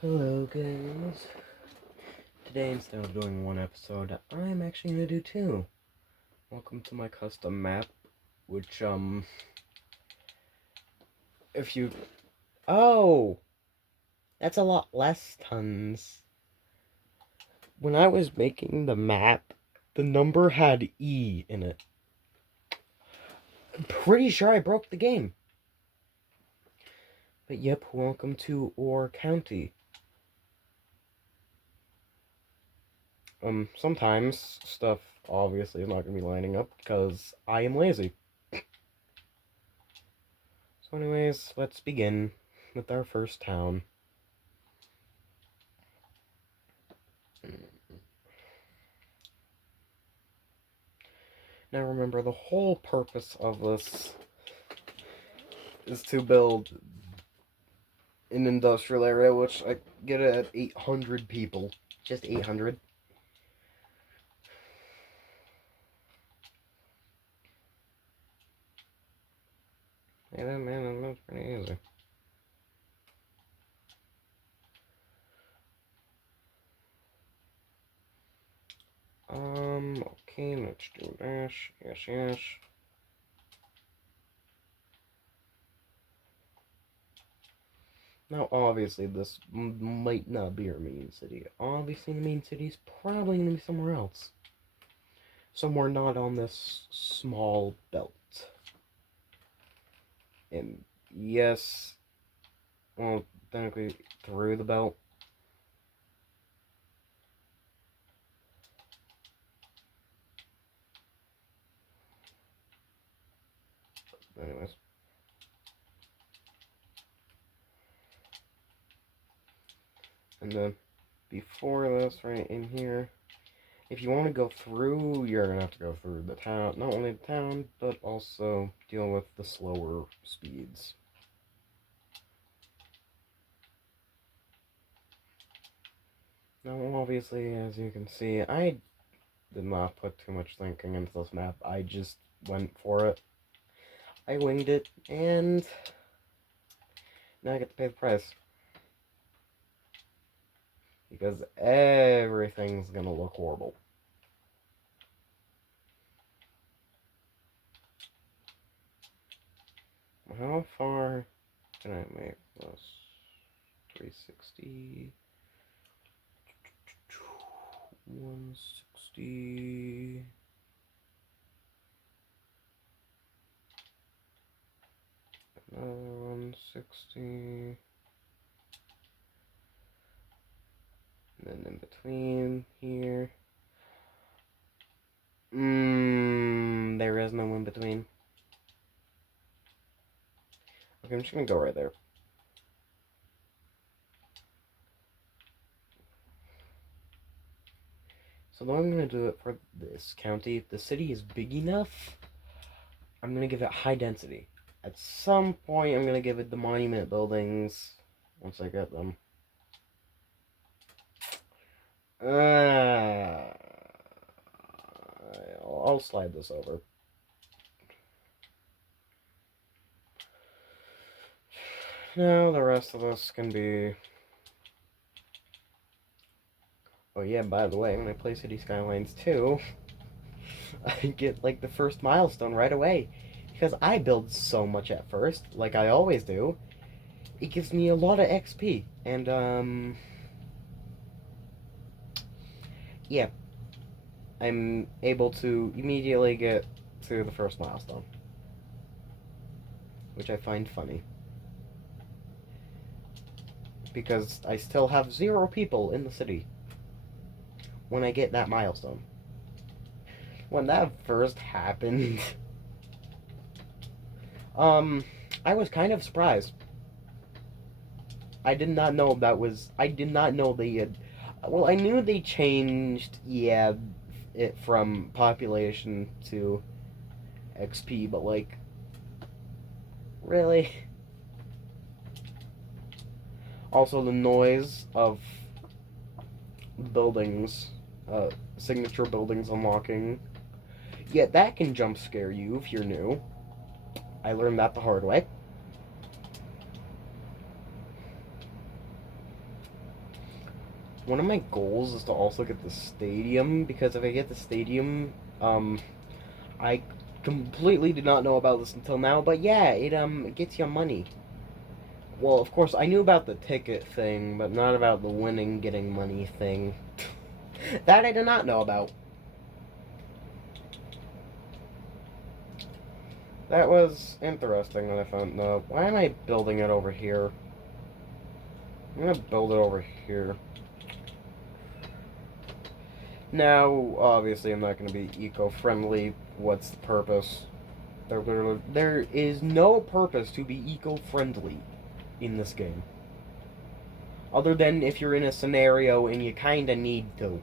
Hello guys. Today instead of doing one episode, I'm actually gonna do two. Welcome to my custom map, which if you oh that's a lot less tons. When I was making the map, the number had E in it. I'm pretty sure I broke the game. But yep, welcome to Orr County. Sometimes stuff obviously is not gonna be lining up because I am lazy. So anyways, let's begin with our first town. Now remember, the whole purpose of this is to build an industrial area, which I get it at 800 people. Just 800. Yeah, man, that's pretty easy. Okay, let's do dash. Yes. Now, obviously, this might not be our main city. Obviously, the main city is probably going to be somewhere else. Somewhere not on this small belt. And yes, well, technically through the belt. Anyways. And then before this, right in here, if you want to go through, you're going to have to go through the town. Not only the town, but also deal with the slower speeds. Now, obviously, as you can see, I did not put too much thinking into this map. I just went for it. I winged it, and now I get to pay the price. Because everything's going to look horrible. How far can I make this? 360... 160... Another 160... And then in between here... there is no in between. Okay, I'm just gonna go right there. So then I'm gonna do it for this county. If the city is big enough, I'm gonna give it high density. At some point, I'm gonna give it the monument buildings once I get them. I'll slide this over. Now the rest of this can be... Oh yeah, by the way, when I play City Skylines 2, I get like the first milestone right away. Because I build so much at first, like I always do. It gives me a lot of XP. And yeah, I'm able to immediately get to the first milestone. Which I find funny. Because I still have 0 people in the city when I get that milestone. When that first happened, I was kind of surprised. I did not know that was... I did not know they had... Well, I knew they changed, yeah, it from population to XP, but like... Really? Also, the noise of buildings, signature buildings unlocking. Yeah, that can jump scare you if you're new. I learned that the hard way. one of my goals is to also get the stadium, because if I get the stadium, I completely did not know about this until now, but yeah, it gets you money. Well, of course, I knew about the ticket thing, but not about the winning, getting money thing. That I did not know about. That was interesting that I found out. Why am I building it over here? I'm gonna build it over here. Now, obviously, I'm not gonna be eco-friendly. What's the purpose? There is no purpose to be eco-friendly in this game. Other than if you're in a scenario and you kinda need to.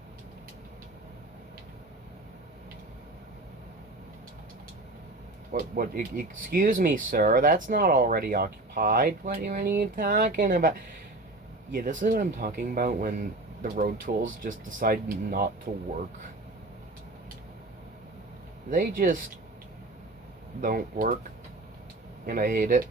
Excuse me, sir, that's not already occupied. What are you talking about? Yeah, this is what I'm talking about when the road tools just decide not to work. They just don't work, and I hate it.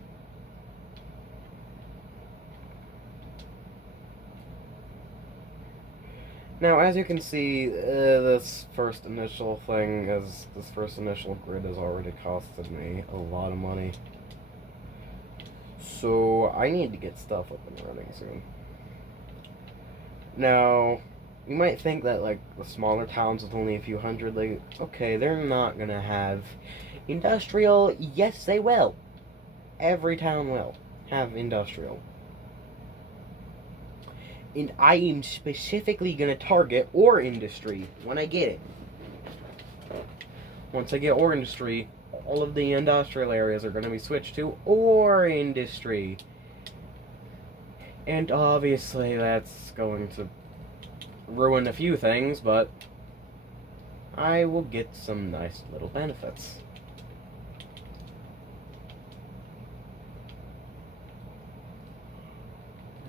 Now, as you can see, this first initial grid has already costed me a lot of money. So, I need to get stuff up and running soon. Now, you might think that, like, the smaller towns with only a few hundred, like, okay, they're not gonna have industrial. Yes, they will. Every town will have industrial. And I am specifically gonna target ore industry when I get it. Once I get ore industry, all of the industrial areas are gonna be switched to ore industry. And obviously that's going to ruin a few things, but I will get some nice little benefits.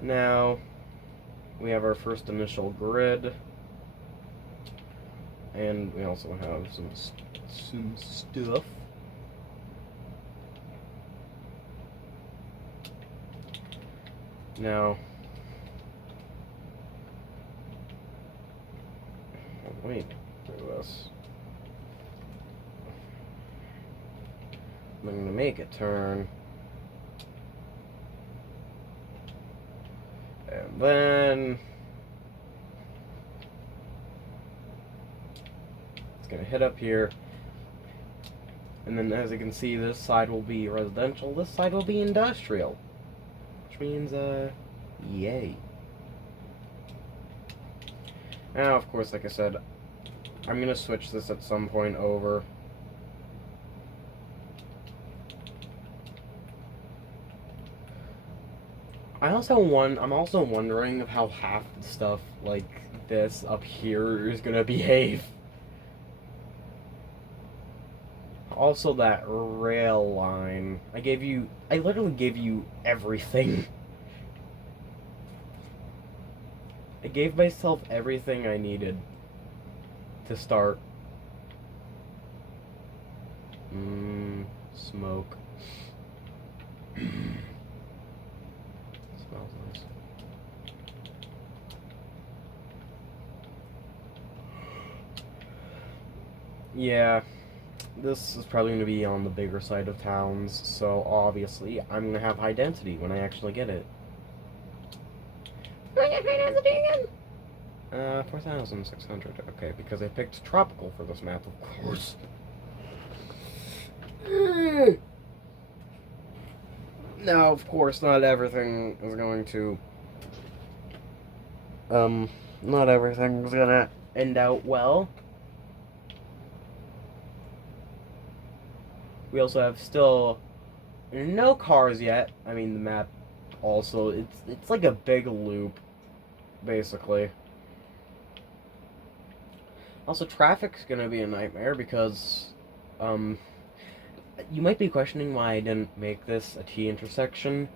Now, we have our first initial grid, and we also have some stuff. Now, wait, look at this. I'm going to make it turn. And then it's going to hit up here. And then as you can see, this side will be residential, this side will be industrial. Which means, yay. Now, of course, like I said, I'm going to switch this at some point over. I'm also wondering of how half the stuff like this up here is gonna behave. Also, that rail line. I literally gave you everything. I gave myself everything I needed to start. Smoke. Smells nice. Yeah, this is probably going to be on the bigger side of towns, so obviously I'm going to have high density when I actually get it. Do I get high density again? 4,600. Okay, because I picked tropical for this map, of course. Now, of course, not everything is going to not everything's gonna end out well. We also have still no cars yet. I mean, the map also, it's like a big loop, basically. Also, traffic's gonna be a nightmare because, you might be questioning why I didn't make this a T intersection.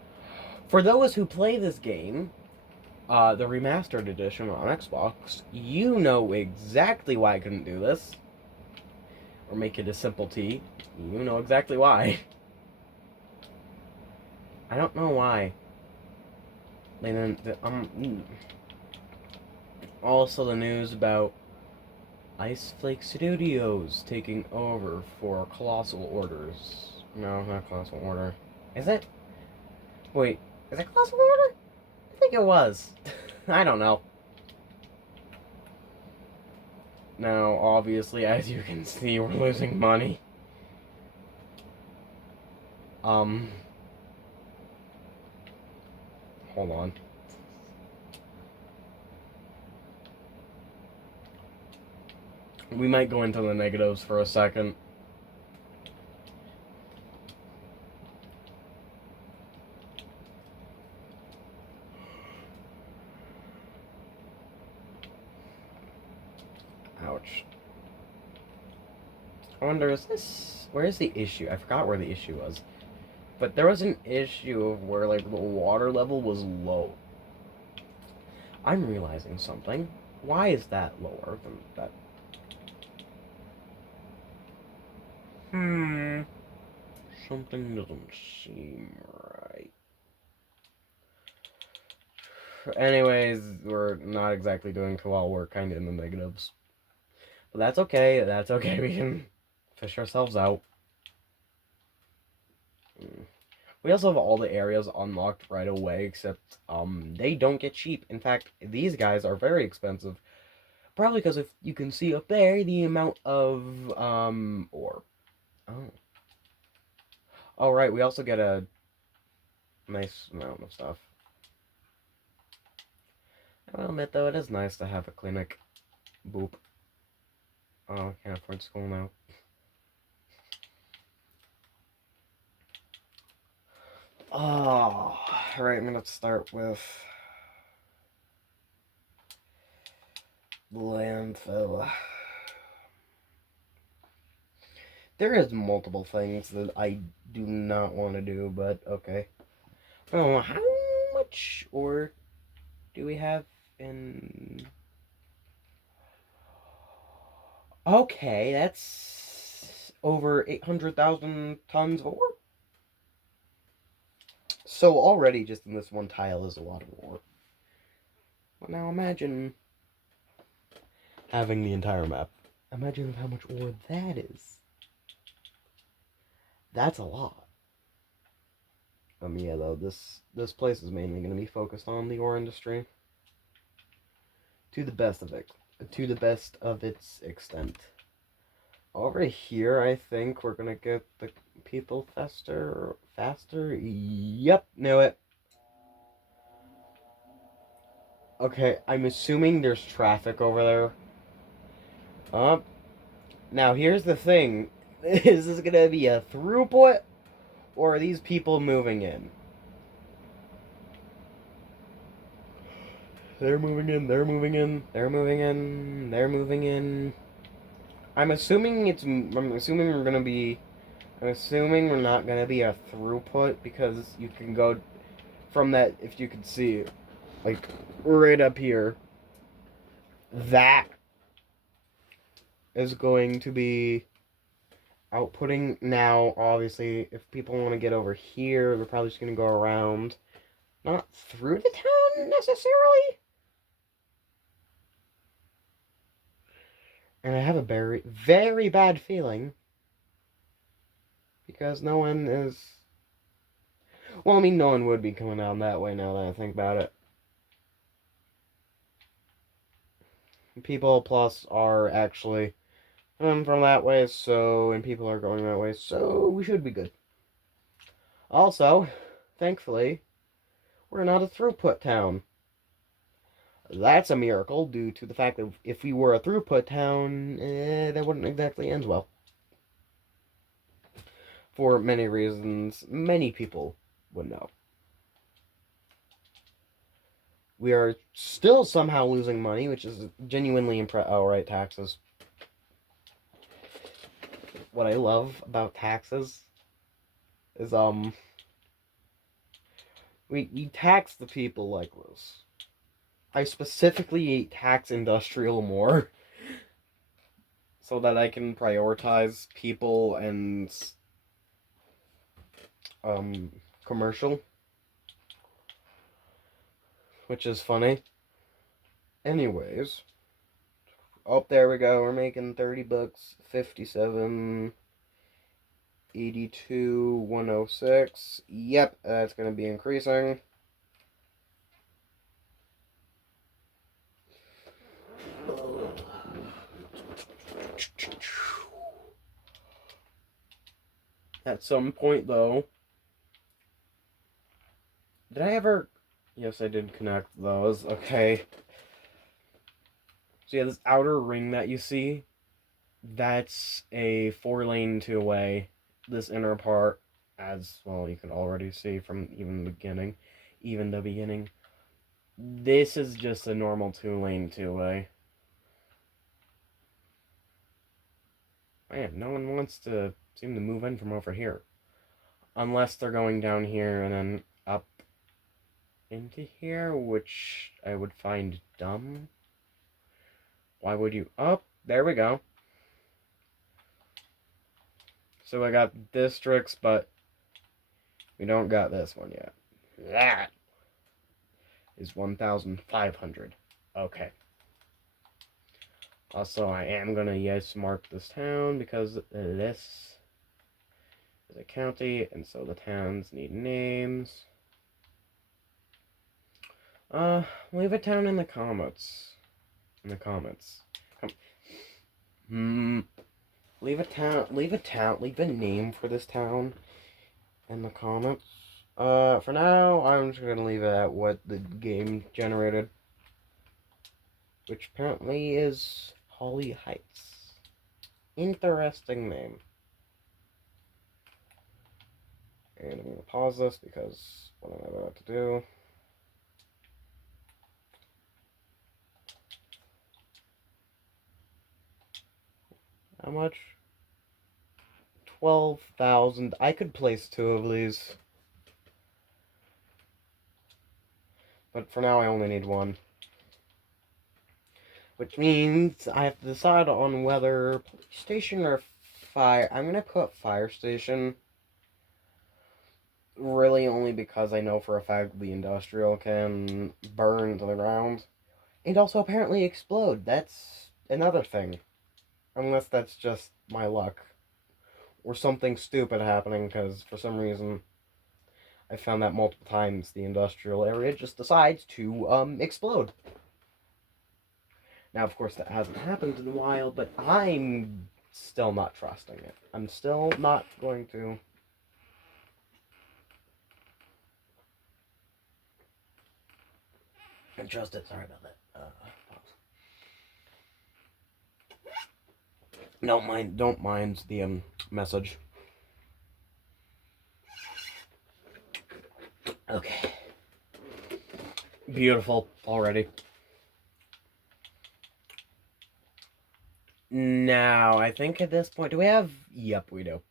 For those who play this game, the remastered edition on Xbox, you know exactly why I couldn't do this. Or make it a simple T. You know exactly why. I don't know why. Also, the news about Ice Flake Studios taking over for Colossal Orders. No, not Colossal Order. Is it? Wait, is it Colossal Order? I think it was. I don't know. Now, obviously, as you can see, we're losing money. Um, hold on. We might go into the negatives for a second. Ouch. I wonder, is this... Where is the issue? I forgot where the issue was. But there was an issue of where, like, the water level was low. I'm realizing something. Why is that lower than that? Something doesn't seem right. Anyways, we're not exactly doing too well. We're kind of in the negatives. But that's okay. That's okay. We can fish ourselves out. We also have all the areas unlocked right away, except they don't get cheap. In fact, these guys are very expensive. Probably because if you can see up there the amount of ore. Oh. Oh right, we also get a nice amount of stuff. I will admit though, it is nice to have a clinic. Boop. Oh, I can't afford school now. Oh, alright, I'm gonna start with the landfill. There is multiple things that I do not want to do, but okay. Oh, how much ore do we have in... Okay, that's over 800,000 tons of ore. So already just in this one tile is a lot of ore. But now imagine having the entire map. Imagine how much ore that is. That's a lot. Yeah, though, this place is mainly going to be focused on the ore industry. To the best of it. To the best of its extent. Over here, I think we're going to get the people faster. Faster? Yep, knew it. Okay, I'm assuming there's traffic over there. Now here's the thing. Is this gonna be a throughput, or are these people moving in? They're moving in, they're moving in, they're moving in, they're moving in. I'm assuming we're gonna be... I'm assuming we're not gonna be a throughput, because you can go from that, if you can see, like, right up here. That is going to be outputting. Now, obviously, if people want to get over here, they're probably just going to go around. Not through the town, necessarily. And I have a very, very bad feeling. Because no one is... Well, I mean, no one would be coming down that way now that I think about it. People plus are actually from that way, so... And people are going that way, so we should be good. Also, thankfully, we're not a throughput town. That's a miracle due to the fact that if we were a throughput town, that wouldn't exactly end well. For many reasons, many people would know. We are still somehow losing money, which is genuinely impressive. Oh, right, taxes. What I love about taxes is, we tax the people like this. I specifically tax industrial more so that I can prioritize people and commercial, which is funny. Anyways. Oh, there we go. We're making 30 bucks. 57, 82, 106. Yep, that's going to be increasing. At some point, though, did I ever... Yes, I did connect those. Okay. So yeah, this outer ring that you see, that's a 4-lane two-way. This inner part, as well, you can already see from even the beginning. This is just a normal 2-lane two-way. Man, no one wants to seem to move in from over here. Unless they're going down here and then up into here, which I would find dumb. Why would you... Oh, there we go. So I got districts, but we don't got this one yet. That is 1,500. Okay. Also, I am gonna, yes, mark this town because this is a county, and so the towns need names. Leave a town in the comments. Leave a name for this town in the comments. For now, I'm just gonna leave it at what the game generated, which apparently is Holly Heights. Interesting name. And I'm gonna pause this because what am I about to do? How much? 12,000. I could place 2 of these. But for now, I only need 1. Which means I have to decide on whether police station or fire. I'm gonna put fire station. Really only because I know for a fact the industrial can burn to the ground. And also apparently explode. That's another thing. Unless that's just my luck. Or something stupid happening, because for some reason I found that multiple times the industrial area just decides to explode. Now, of course, that hasn't happened in a while, but I'm still not trusting it. I'm still not going to... trust it. Sorry about that. Don't mind the message. Okay. Beautiful already. Now, I think at this point, do we have... Yep, we do.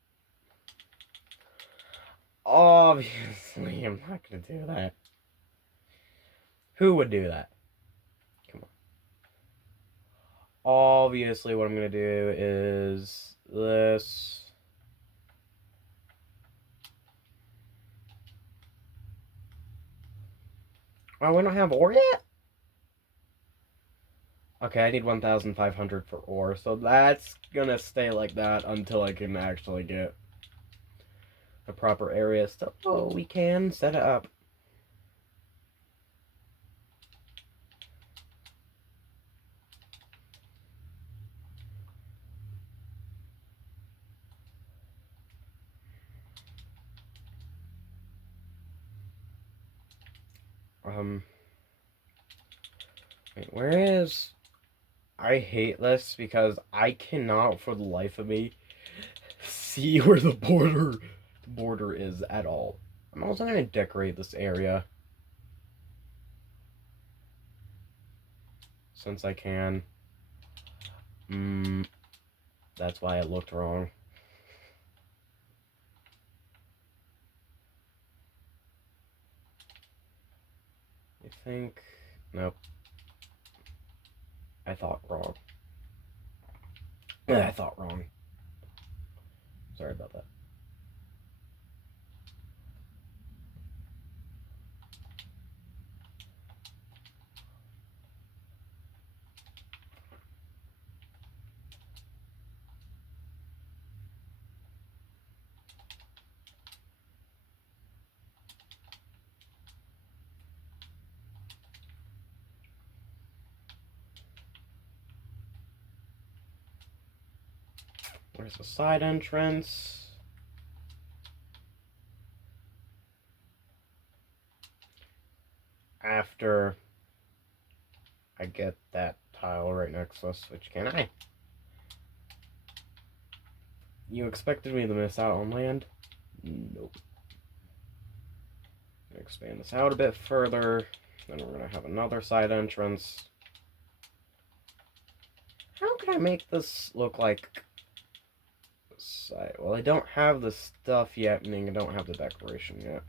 Obviously, I'm not going to do that. Who would do that? Come on. Obviously, what I'm going to do is this. Oh, we don't have ore yet? Okay, I need 1,500 for ore, so that's gonna stay like that until I can actually get the proper area stuff. Oh, we can set it up. Wait, where is... I hate this because I cannot, for the life of me, see where the border is at all. I'm also gonna decorate this area. Since I can. That's why it looked wrong. I think... Nope. I thought wrong. I thought wrong. Sorry about that. There's a side entrance. After I get that tile right next to us, which can I? You expected me to miss out on land? Nope. Expand this out a bit further. Then we're gonna have another side entrance. How can I make this look like a side? Well, I don't have the stuff yet, meaning I don't have the decoration yet.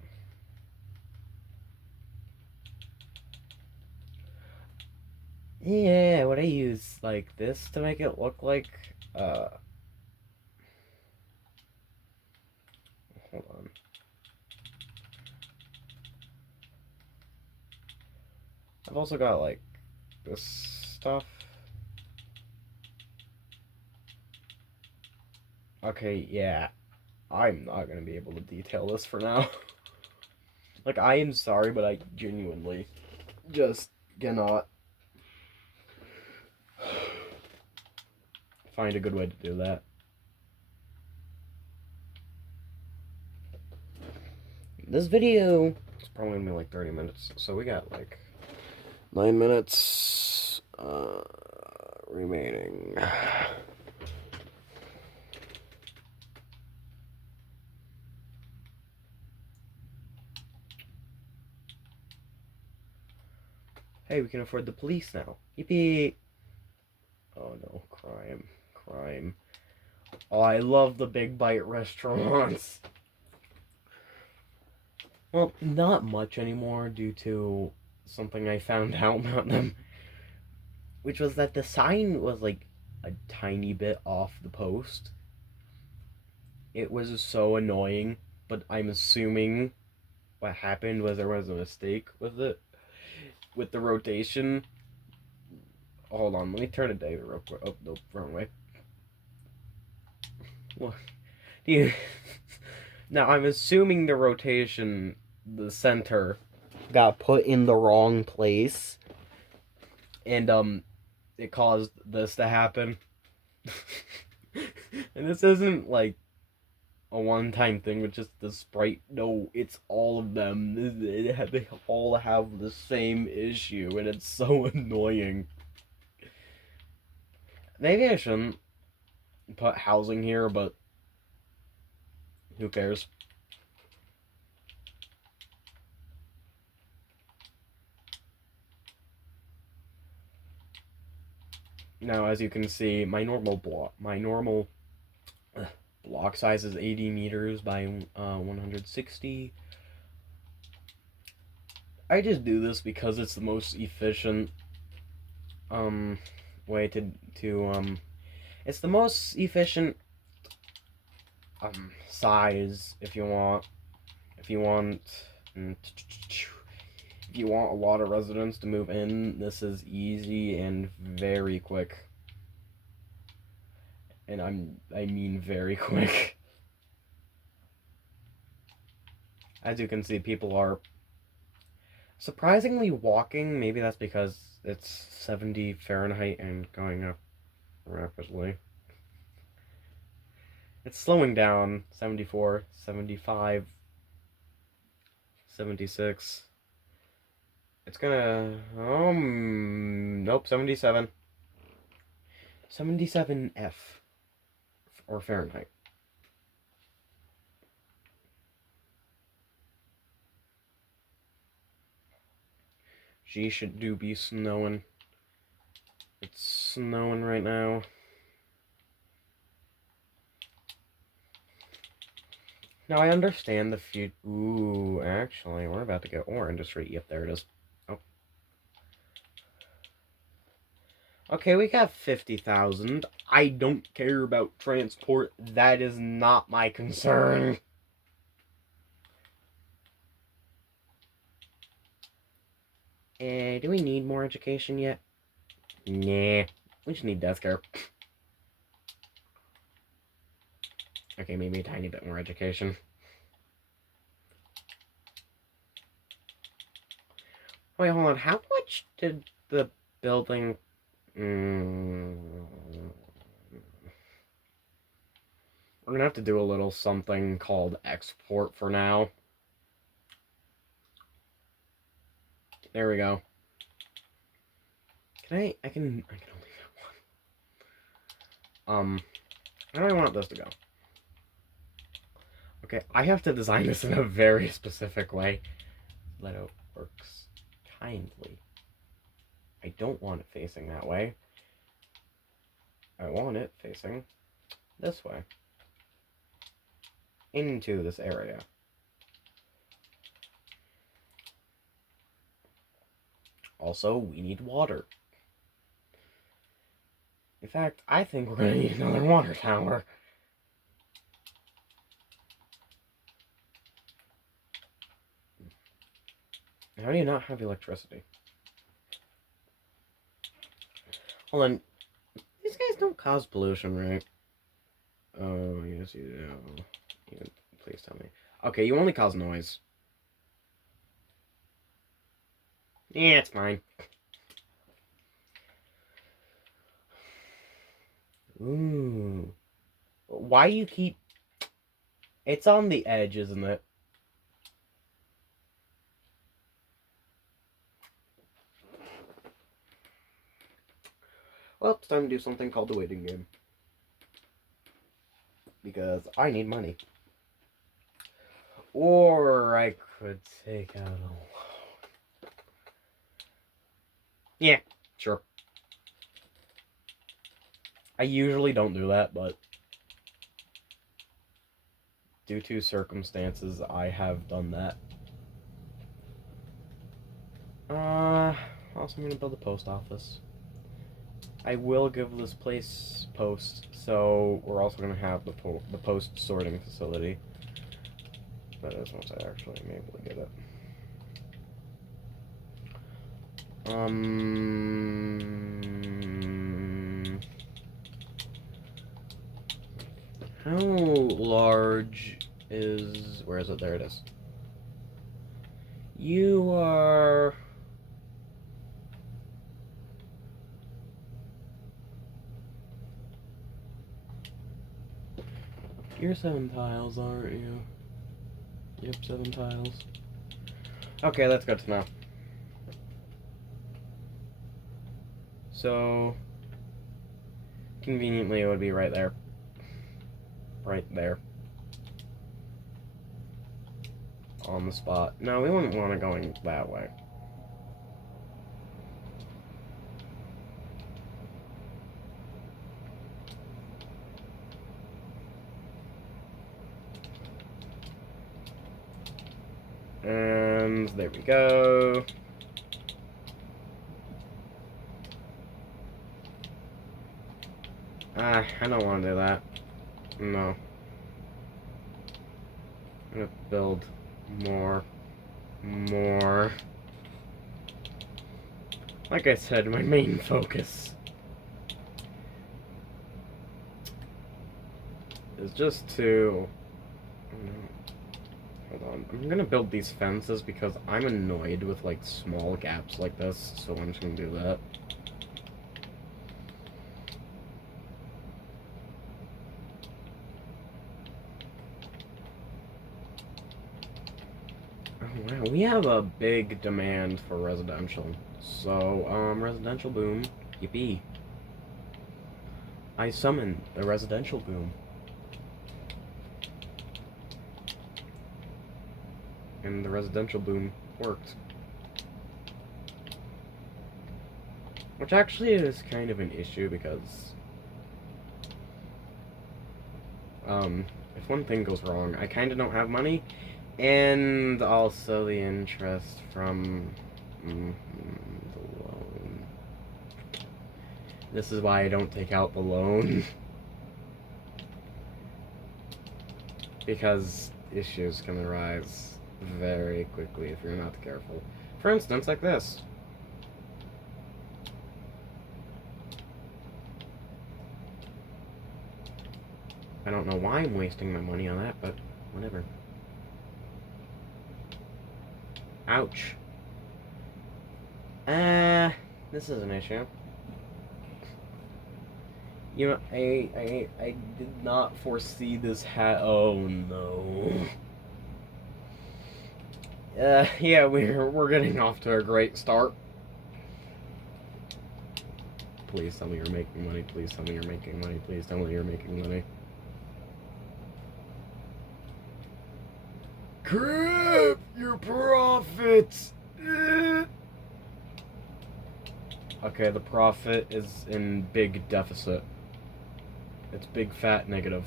Yeah, would I use like this to make it look like hold on. I've also got like this stuff. Okay, yeah. I'm not gonna be able to detail this for now. Like, I am sorry, but I genuinely just cannot find a good way to do that. This video is probably gonna be like 30 minutes, so we got like 9 minutes remaining. Hey, we can afford the police now. Yippee! Oh no, crime. Oh, I love the Big Bite restaurants. Well, not much anymore due to something I found out about them, which was that the sign was like a tiny bit off the post. It was so annoying, but I'm assuming what happened was there was a mistake with it, with the rotation. Hold on, let me turn it down real quick. Oh, no, wrong way. Well, you. Now, I'm assuming the rotation, the center, got put in the wrong place, and it caused this to happen. And this isn't like a one-time thing with just the sprite. No, it's all of them. They all have the same issue, and it's so annoying. Maybe I shouldn't put housing here, but who cares? Now, as you can see, my normal block size is 80 meters by 160. I just do this because it's the most efficient way to it's the most efficient size if you want if you want a lot of residents to move in. This is easy and very quick, and I mean very quick. As you can see, people are surprisingly walking. Maybe that's because it's 70 Fahrenheit and going up rapidly. It's slowing down. 74, 75, 76. It's gonna nope, 77. 77 F or Fahrenheit. Gee, should do be snowing. It's snowing right now. Now I understand the future. Ooh, actually, we're about to get ore industry. Yep, there it is. Oh. Okay, we got 50,000. I don't care about transport. That is not my concern. Do we need more education yet? Nah. We just need death care. Okay, maybe a tiny bit more education. Wait, hold on. How much did the building... We're gonna have to do a little something called export for now. There we go. I can only get one. How do I want this to go? Okay, I have to design this in a very specific way. Leto works kindly. I don't want it facing that way. I want it facing this way. Into this area. Also, we need water. In fact, I think we're gonna need another water tower. How do you not have electricity? Hold on. These guys don't cause pollution, right? Oh, yes you do. Please tell me. Okay, you only cause noise. Yeah, it's fine. Ooh. Why you keep... It's on the edge, isn't it? Well, it's time to do something called the waiting game. Because I need money. Or I could take out a loan. Yeah, sure. I usually don't do that, but due to circumstances, I have done that. Also I'm gonna build a post office. I will give this place post, so we're also gonna have the post sorting facility. That is once I actually am able to get it. How large is... Where is it? There it is. You are... You're 7 tiles, aren't you? Yep, 7 tiles. Okay, that's good to know. So, conveniently, it would be right there. Right there. On the spot. No, we wouldn't want it going that way. And there we go. I don't want to do that. No. I'm gonna build more. Like I said, my main focus is just to... Hold on. I'm gonna build these fences because I'm annoyed with, like, small gaps like this, so I'm just gonna do that. Oh, wow. We have a big demand for residential. So, residential boom. Yippee. I summon the residential boom. And the residential boom worked. Which actually is kind of an issue because... if one thing goes wrong, I kind of don't have money. And also the interest from the loan. This is why I don't take out the loan. Because issues can arise very quickly if you're not careful. For instance, like this. I don't know why I'm wasting my money on that, but whatever. Ouch. This is an issue. You know, I did not foresee this oh no. Yeah, we're getting off to a great start. Please tell me you're making money. Please tell me you're making money. Please tell me you're making money. Crap! Your profits! Okay, the profit is in big deficit. It's big fat negative.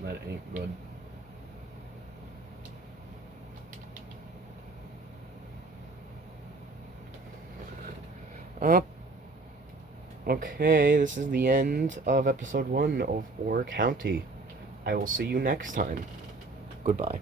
That ain't good. Okay, this is the end of episode 1 of Ore County. I will see you next time. Goodbye.